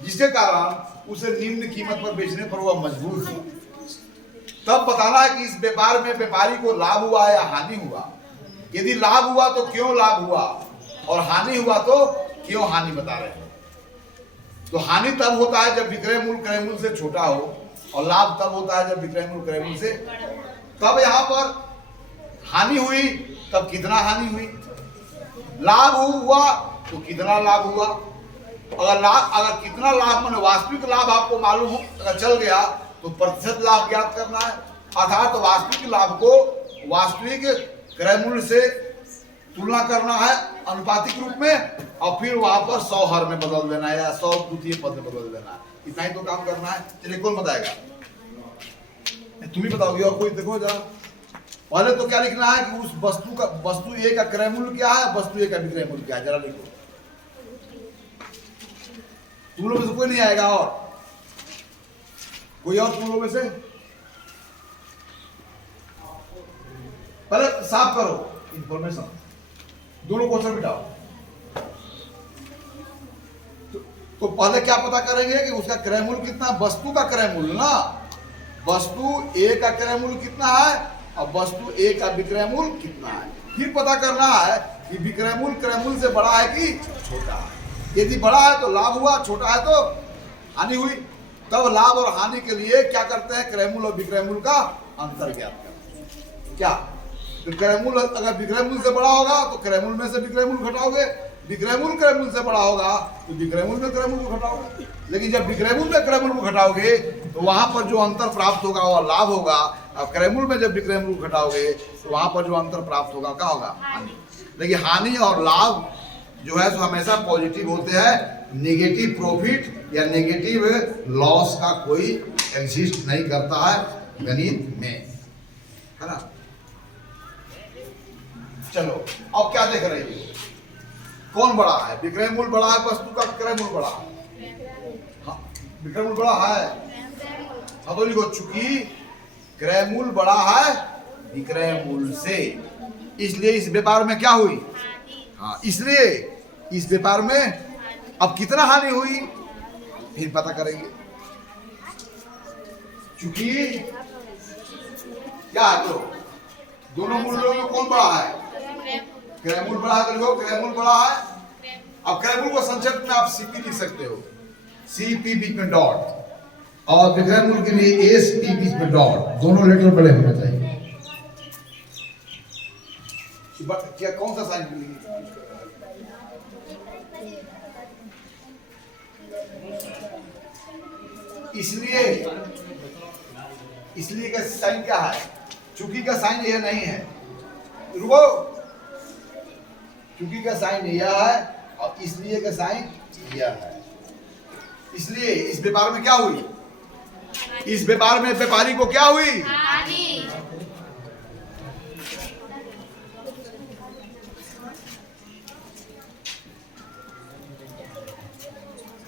जिसके कारण उसे निम्न कीमत पर बेचने पर वह मजबूर हुआ। तब बताना है कि इस व्यापार में व्यापारी को लाभ हुआ या हानि हुआ। यदि लाभ हुआ तो क्यों लाभ हुआ, और हानि हुआ तो क्यों हानि बता रहे हैं। तो हानि तब होता है जब विक्रय मूल्य क्रय मूल्य से छोटा हो, और लाभ तब होता है जब विक्रय मूल्य क्रय मूल्य से। तब यहाँ पर हानि हुई, तब कितना हानि हुई, लाभ हुआ तो कितना लाभ हुआ। अगर कितना लाभ माने वास्तविक लाभ आपको मालूम हो, अगर चल गया तो प्रतिशत लाभ ज्ञात करना है, अर्थात वास्तविक लाभ को वास्तविक क्रय मूल्य से तुलना करना है अनुपातिक रूप में, और फिर वहां पर 100 हर में बदल देना है या 100 द्वितीय पद में बदल देना है। इतना ही तो काम करना है। चलिए कौन बताएगा, तुम ही बताओगे और कोई देखो जरा। पहले तो क्या लिखना है कि उस वस्तु ए का क्रय मूल्य क्या है, वस्तु ए का विक्रय मूल्य क्या है, जरा लिखो। तुम लोग में से कोई नहीं आएगा और कोई और तुम लोग में से पहले साफ करो इंफॉर्मेशन, दोनों क्वेश्चन मिटाओ। तो पहले क्या पता करेंगे कि उसका क्रय मूल्य कितना, वस्तु का क्रय मूल्य ना, वस्तु ए का क्रय मूल्य कितना है और वस्तु ए का विक्रय मूल्य कितना है। फिर पता करना है कि विक्रय मूल्य क्रय मूल्य से बड़ा है कि छोटा है। यदि बड़ा है तो लाभ हुआ, छोटा है तो हानि हुई। तब लाभ और हानि के लिए क्या करते हैं, क्रय मूल्य और विक्रय मूल्य का अंतर ज्ञात करते हैं। क्या क्रय मूल्य अगर विक्रय मूल्य से बड़ा होगा तो क्रय मूल्य में से विक्रय मूल्य घटाओगे, विक्रय मूल्य क्रय मूल्य से बड़ा होगा तो विक्रय मूल्य में क्रय मूल्य को घटाओगे। लेकिन जब विक्रय मूल्य में क्रय मूल्य को घटाओगे तो वहां पर जो अंतर प्राप्त होगा वह लाभ होगा, और क्रय मूल्य में जब विक्रय मूल्य को घटाओगे तो वहां पर जो अंतर प्राप्त होगा क्या होगा, हानि। लेकिन हानि और लाभ जो है सो हमेशा पॉजिटिव होते हैं। नेगेटिव प्रॉफिट या नेगेटिव लॉस का कोई एग्जिस्ट नहीं करता है गणित में, है ना। चलो अब क्या देख रहे हो, कौन बड़ा है, विक्रय मूल्य बड़ा है, वस्तु का क्रय मूल्य बड़ा है। हाँ, विक्रय मूल्य बड़ा है। हाँ तो लिखो, चूंकि क्रय मूल्य बड़ा है विक्रय मूल्य से, इसलिए इस व्यापार में क्या हुई, हाँ इसलिए इस व्यापार में अब कितना हानि हुई फिर पता करेंगे। चूंकि क्या है, तो दोनों मूल्यों में कौन बड़ा है, क्रय मूल्य बड़ा है। तो लिखो क्रय मूल्य बड़ा है। अब क्रय मूल्य को संक्षेप में आप सीपी लिख सकते हो, सीपी बीच में डॉट, और विक्रय मूल्य के लिए एसपी बीच में डॉट, दोनों लेटर बड़े होने चाहिए। क्या कौन सा साइन मिलेगी, इसलिए का साइन क्या है, चूंकि का साइन यह नहीं है, रुको, चूंकि का साइन यह है और इसलिए का साइन यह है। इसलिए इस व्यापार में क्या हुई, इस व्यापार में व्यापारी को क्या हुई,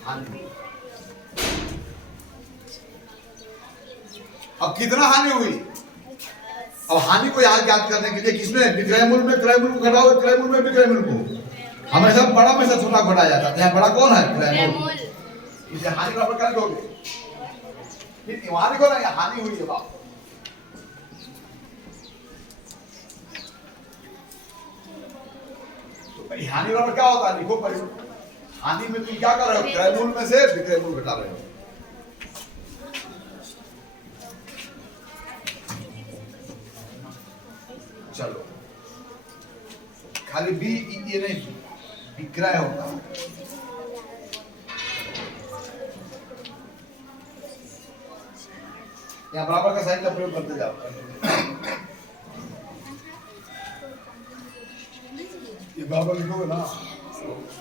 हानि। अब कितना हानि हुई, अब हानि को याद ज्ञात करने के लिए किसमें, विक्रय मूल्य में क्रय मूल्य को घटाओ, क्रय मूल्य में विक्रय मूल्य को। हमेशा बड़ा में से छोटा घटाया जाता है, यहाँ बड़ा कौन है, क्रय मूल्य। इसे हानि बराबर कर दोगे, फिर वहां लिखो ना, हानि हुई है बाप। तो हानि बराबर क्या होता है, लिखो पर हानि में तुम क्या कर रहे हो, क्रय मूल्य में से विक्रय मूल्य घटा रहे हो। चलो खाली बी ये नहीं, विक्रय होता है। यहाँ बराबर का साइन का प्रयोग करते जाओ, ये बराबर लिखोगे ना।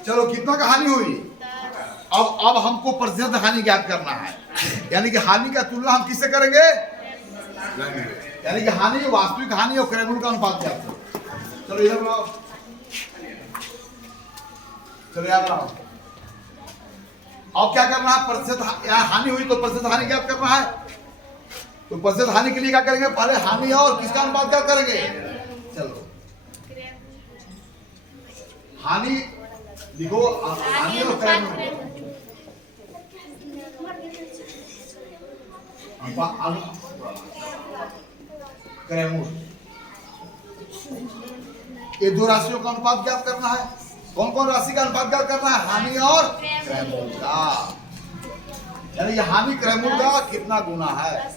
चलो कितना का हानि हुई, अब हमको प्रतिशत हानि ज्ञात करना है, यानी कि हानि का तुलना हम किससे करेंगे, यानी कि हानि वास्तविक हानि और क्रय मूल्य का अनुपात ज्ञात करो। चलो इधर बनाओ, चलो याद बनाओ। अब क्या करना है, प्रतिशत हानि हुई तो प्रतिशत हानि ज्ञात करना है। तो प्रतिशत हानि के लिए क्या करेंगे, पहले हानि और किसका अनुपात ज्ञात करेंगे। चलो हानि लिखो, हानि और क्रय मूल्य, क्रय मूल्य, ये दो राशियों का अनुपात ज्ञात करना है। कौन कौन राशि का अनुपात ज्ञात करना है, हानि और क्रय मूल्य का, यानी ये हानि क्रय मूल्य का कितना गुना है।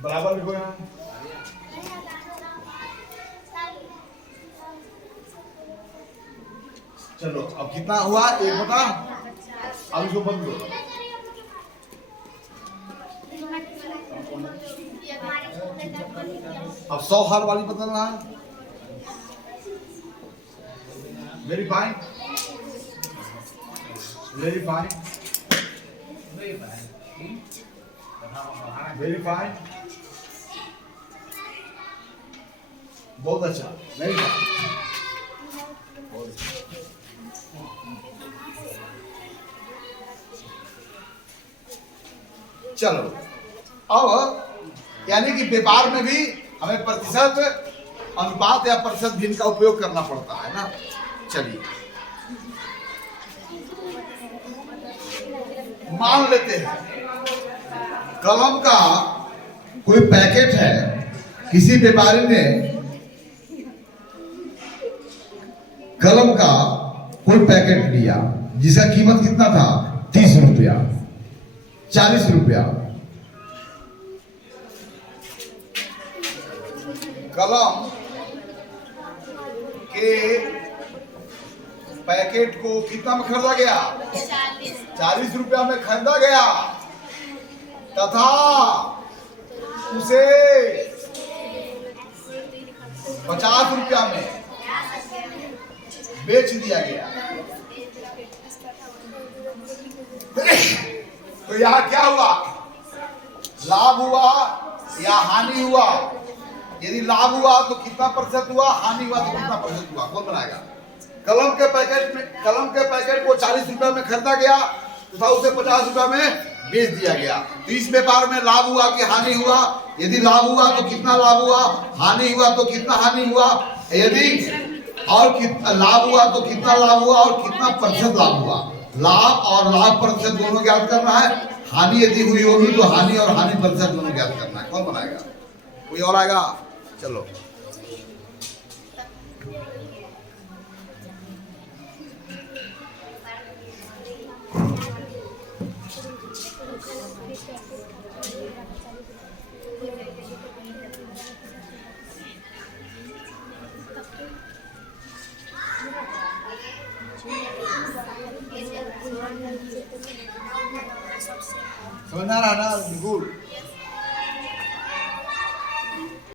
बराबर लिखो यहाँ। चलो अब कितना हुआ, एक बता, अब इसको बंद करो। अब 100 हार वाली बदलना है, very fine, very fine, very fine, बहुत अच्छा, वेरी फाइन। चलो, अब यानी कि व्यापार में भी हमें प्रतिशत अनुपात या प्रतिशत भिन्न का उपयोग करना पड़ता है ना। चलिए मान लेते हैं कलम का कोई पैकेट है, किसी व्यापारी ने कलम का कोई पैकेट लिया जिसका कीमत कितना था 30 रुपया, 40 रुपया। कलम के पैकेट को कितना में खरीदा गया? 40 रुपया में खरीदा गया तथा उसे 50 रुपया में बेच दिया गया। तो यहाँ क्या हुआ? लाभ हुआ या हानि हुआ? यदि लाभ हुआ तो कितना प्रतिशत हुआ, हानि हुआ तो कितना प्रतिशत हुआ? कौन बनाएगा? कलम के पैकेट को 40 रुपया में खरीदा गया तथा उसे 50 रुपया में बेच दिया गया। तो इस व्यापार में लाभ हुआ कि हानि हुआ? यदि लाभ हुआ तो कितना लाभ हुआ, हानि हुआ तो कितना हानि हुआ, यदि और लाभ हुआ तो कितना लाभ हुआ और कितना प्रतिशत लाभ हुआ। लाभ और लाभ प्रतिशत दोनों ज्ञात करना है। हानि यदि हुई होगी तो हानि और हानि प्रतिशत दोनों ज्ञात करना है। कौन बनाएगा? कोई और आएगा? चलो समझना रहा ना? गुड।